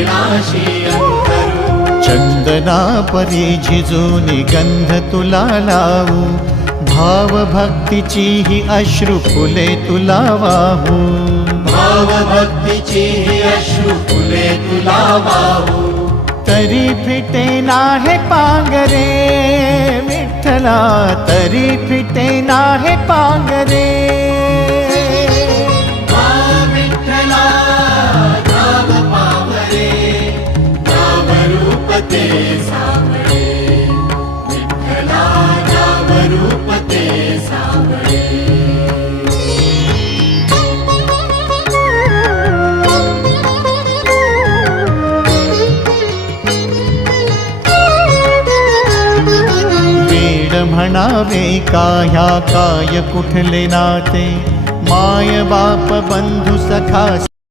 चरणाशी अंतरू। चंदना परी झिजूनी गंध तुला लावू, भाव भक्तीची ही अश्रु फुले तुला वाहू। भाव भक्तीची ही अश्रु फुले तुला वाहू। तरी फिटे नाहे पांगरे विठ्ठला, तरी फिटे नाहे पांगरे। विठ्ठला नाम पावरे, नाम रूप ते सावळे। विठ्ठला नाम रूप ते सावळे। म्हणावे का ह्या काय कुठले नाते, माय बाप बंधू सखा